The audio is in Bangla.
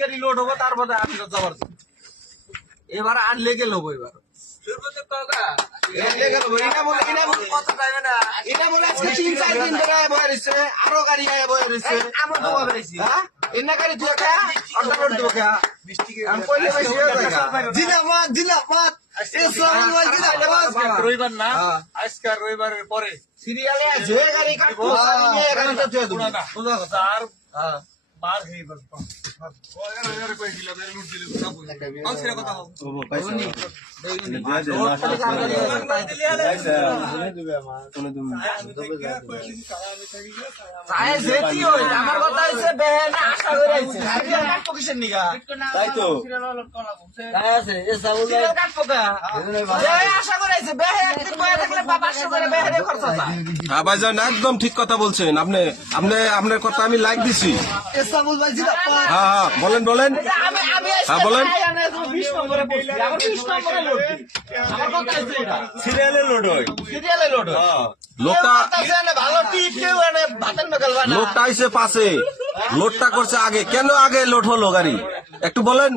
গাড়ি লোড হবো তারপরে আমি যাবার এবার আর লেগে লোবো এবার আরো গাড়ি আমার তো এনে গাড়ি তুই অর্ডার দিব রবিবার না আজকাল রবিবারের পরে সিরিয়ালে যে গাড়ি বার হয়ে আমার কথা হচ্ছে আশা করে তাই তো ভাইজান একদম ঠিক কথা বলছেন আপনি আপনার কথা আমি লাইক দিছি। হ্যাঁ বলেন বলেন হ্যাঁ বলেন সিরিয়ালে লোড হয় লোকটা আইসে পাশে লোডটা করছে আগে কেন আগে লোড হলো গাড়ি একটু বলেন।